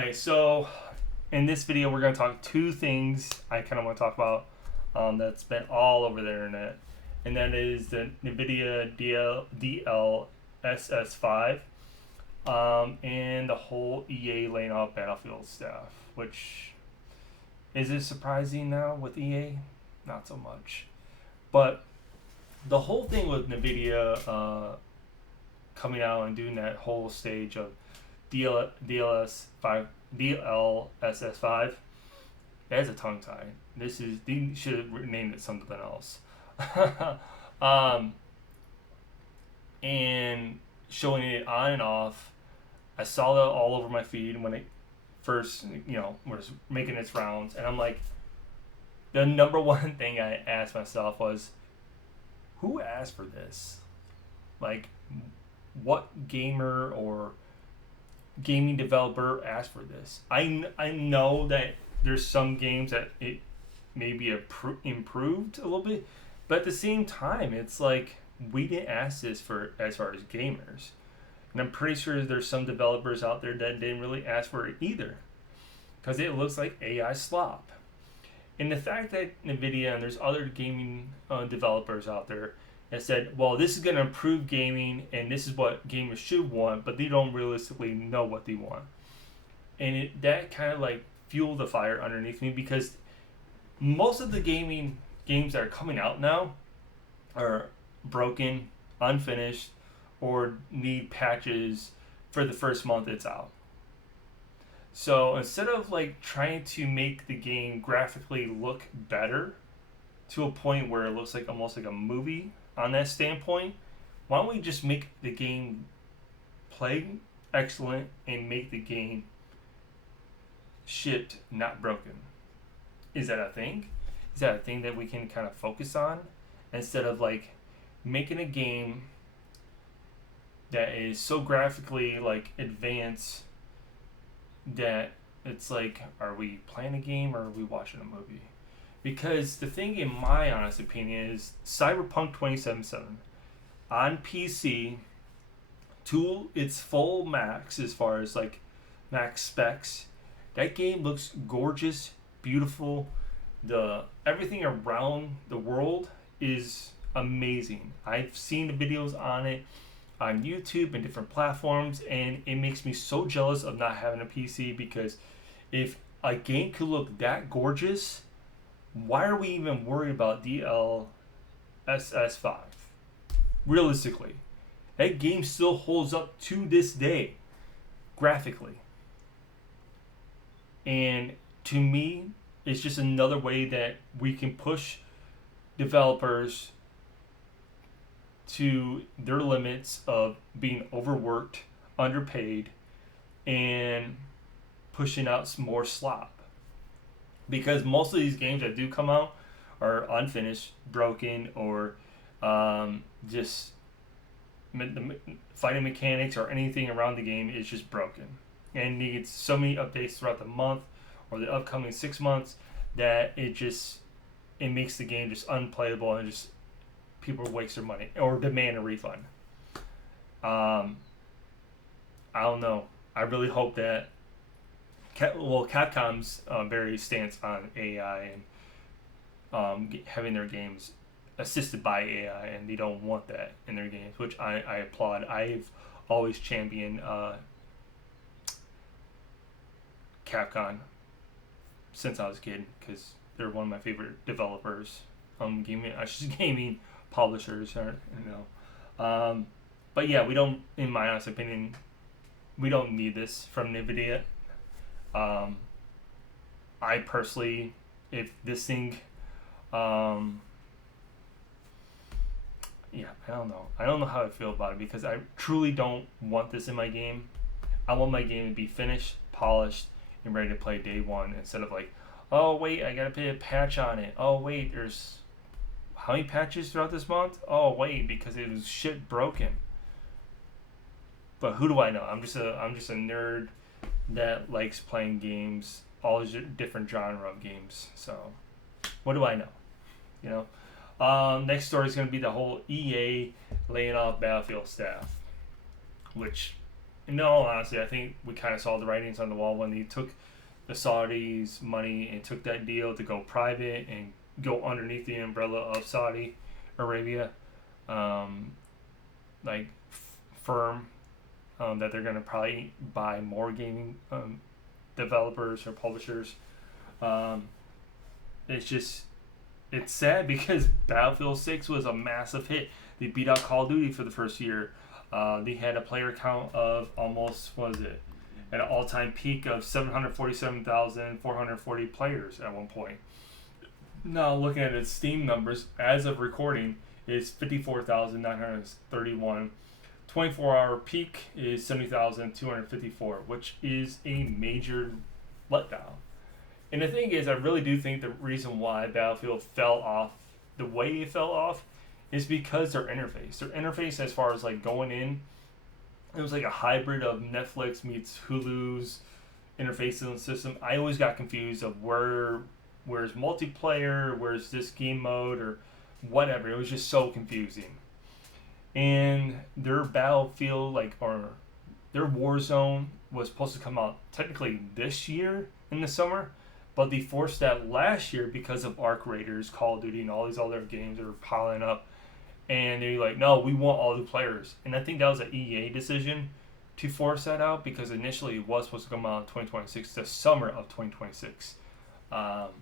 Alright, so in this video we're going to talk two things I kind of want to talk about that's been all over the internet. And that is the NVIDIA dlss 5 and the whole EA laying off Battlefield staff. Which, is it surprising now with EA? Not so much. But the whole thing with NVIDIA coming out and doing that whole stage of DLSS 5, that is a tongue tie. They should have named it something else. And showing it on and off. I saw that all over my feed when it first, was making its rounds, and I'm like, the number one thing I asked myself was, who asked for this? Like, what gamer or gaming developer asked for this? I know that there's some games that it maybe improved a little bit, but at the same time, it's like we didn't ask this for as far as gamers, and I'm pretty sure there's some developers out there that didn't really ask for it either, because it looks like AI slop. And the fact that NVIDIA and there's other gaming developers out there that said, well, this is going to improve gaming and this is what gamers should want, but they don't realistically know what they want. And that kind of like fueled the fire underneath me, because most of the gaming games that are coming out now are broken, unfinished, or need patches for the first month it's out. So instead of like trying to make the game graphically look better to a point where it looks like almost like a movie on that standpoint, why don't we just make the game play excellent and make the game shipped, not broken? Is that a thing? Is that a thing that we can kind of focus on instead of like making a game that is so graphically like advanced that it's like, are we playing a game or are we watching a movie? Because the thing, in my honest opinion, is Cyberpunk 2077 on PC to its full max, as far as like max specs, that game looks gorgeous, beautiful. The everything around the world is amazing. I've seen the videos on it on YouTube and different platforms, and it makes me so jealous of not having a PC, because if a game could look that gorgeous, why are we even worried about dlss 5? Realistically, that game still holds up to this day graphically, and to me it's just another way that we can push developers to their limits of being overworked, underpaid, and pushing out some more slop. Because most of these games that do come out are unfinished, broken, or just the fighting mechanics or anything around the game is just broken and needs so many updates throughout the month or the upcoming 6 months that it makes the game just unplayable, and just people waste their money or demand a refund. I don't know. I really hope that Capcom's very stance on AI and having their games assisted by AI, and they don't want that in their games, which I applaud. I've always championed Capcom since I was a kid, because they're one of my favorite developers. Gaming publishers, but yeah, we don't, in my honest opinion, we don't need this from NVIDIA. I personally, if this thing, I don't know. I don't know how I feel about it, because I truly don't want this in my game. I want my game to be finished, polished, and ready to play day one, instead of like, oh wait, I gotta put a patch on it. Oh wait, there's how many patches throughout this month? Oh wait, because it was shit broken. But who do I know? I'm just a nerd that likes playing games, all these different genre of games. So what do I know? Next story is going to be the whole EA laying off Battlefield staff, which no, honestly, I think we kind of saw the writings on the wall when they took the Saudis' money and took that deal to go private and go underneath the umbrella of Saudi Arabia, um, like firm, that they're gonna probably buy more gaming developers or publishers. Um, it's just it's sad because Battlefield 6 was a massive hit. They beat out Call of Duty for the first year. They had a player count of almost, what was it, at an all-time peak of 747,440 players at one point. Now, looking at its Steam numbers, as of recording, is 54,931. 24-hour peak is 70,254, which is a major letdown. And the thing is, I really do think the reason why Battlefield fell off the way it fell off is because their interface. Their interface, as far as like going in, it was like a hybrid of Netflix meets Hulu's interface and system. I always got confused of where's multiplayer, where's this game mode, or whatever. It was just so confusing. And their Battlefield, or their Warzone, was supposed to come out technically this year in the summer, but they forced that last year because of Arc Raiders, Call of Duty, and all these other games that are piling up. And they're like, no, we want all the players. And I think that was an EA decision to force that out because initially it was supposed to come out in 2026, the summer of 2026. And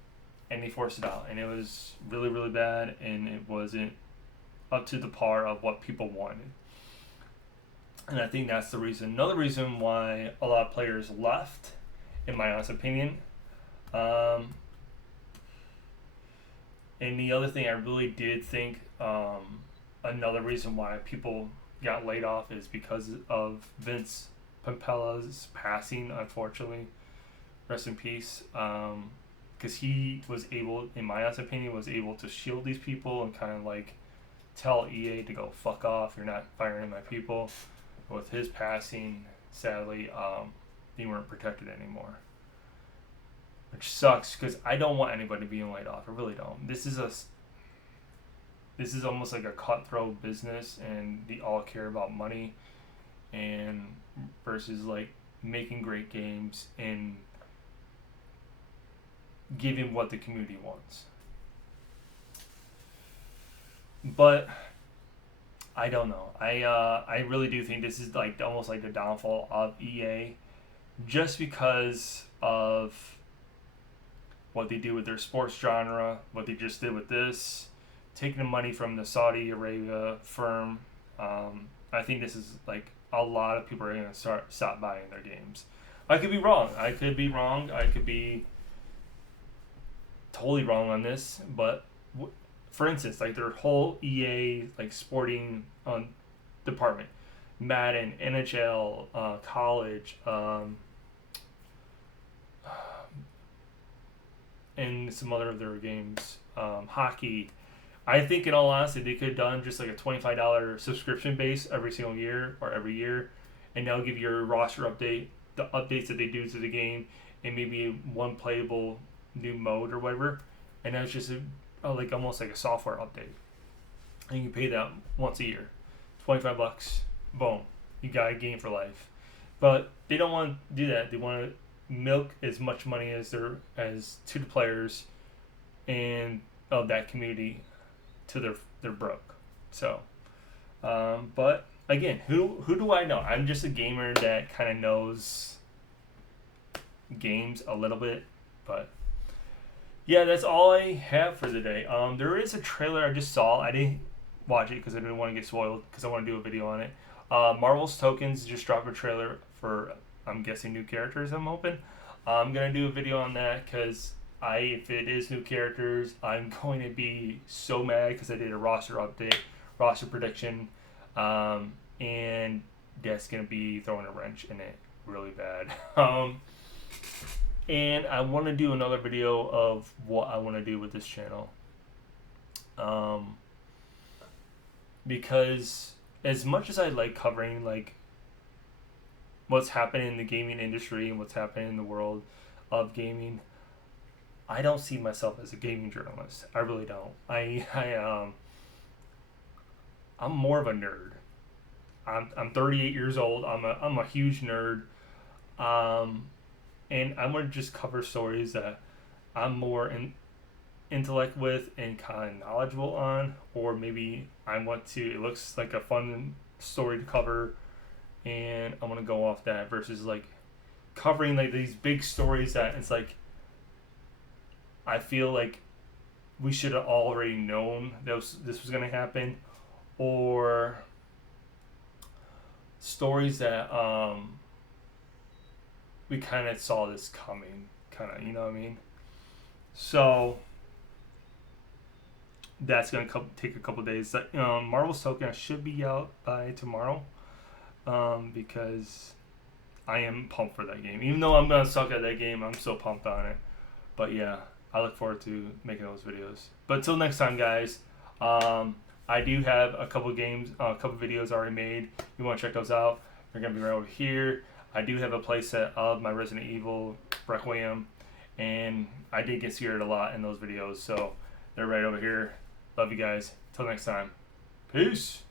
they forced it out. And it was really, really bad, and it wasn't up to the par of what people wanted. And I think that's the reason. Another reason why a lot of players left, in my honest opinion. And the other thing I really did think, another reason why people got laid off is because of Vince Pampella's passing, unfortunately. Rest in peace. Because he was able, in my honest opinion, was able to shield these people and kind of like tell EA to go fuck off. You're not firing my people. With his passing, sadly, they weren't protected anymore, which sucks because I don't want anybody being laid off. I really don't. This is almost like a cutthroat business, and they all care about money, and versus like making great games and giving what the community wants. But I don't know. I really do think this is like almost like the downfall of EA, just because of what they do with their sports genre, what they just did with this, taking the money from the Saudi Arabia firm. I think this is like a lot of people are going to stop buying their games. I could be wrong. I could be totally wrong on this, but for instance, like their whole EA like sporting department, Madden, NHL, college, and some other of their games, hockey. I think in all honesty, they could have done just like a $25 subscription base every single year or every year, and they'll give your roster update, the updates that they do to the game, and maybe one playable new mode or whatever, and that's just like almost like a software update. And you pay that once a year, $25. Boom, you got a game for life. But they don't want to do that. They want to milk as much money as to the players and of that community to their broke. So, but again, who do I know? I'm just a gamer that kind of knows games a little bit, but yeah, that's all I have for the day. There is a trailer I just saw. I didn't watch it because I didn't want to get spoiled because I want to do a video on it. Marvel's Tokens just dropped a trailer for, I'm guessing, new characters, I'm hoping. I'm going to do a video on that because if it is new characters, I'm going to be so mad because I did a roster update, roster prediction, and that's going to be throwing a wrench in it really bad. And I want to do another video of what I want to do with this channel. Because as much as I like covering like what's happening in the gaming industry and what's happening in the world of gaming, I don't see myself as a gaming journalist. I really don't. I'm more of a nerd. I'm 38 years old. I'm a huge nerd. Um, and I'm gonna just cover stories that I'm more in intellect with and kind of knowledgeable on, or maybe I want to. It looks like a fun story to cover, and I want to go off that versus like covering like these big stories that it's like I feel like we should have already known this was gonna happen, or stories that we kind of saw this coming, kind of, you know what I mean? So that's gonna take a couple days. Marvel's Token should be out by tomorrow, because I am pumped for that game. Even though I'm gonna suck at that game, I'm so pumped on it. But yeah, I look forward to making those videos. But till next time, guys. I do have a couple games, a couple videos already made. You want to check those out? They're gonna be right over here. I do have a playset of my Resident Evil Requiem, and I did get scared a lot in those videos, so they're right over here. Love you guys. Till next time. Peace.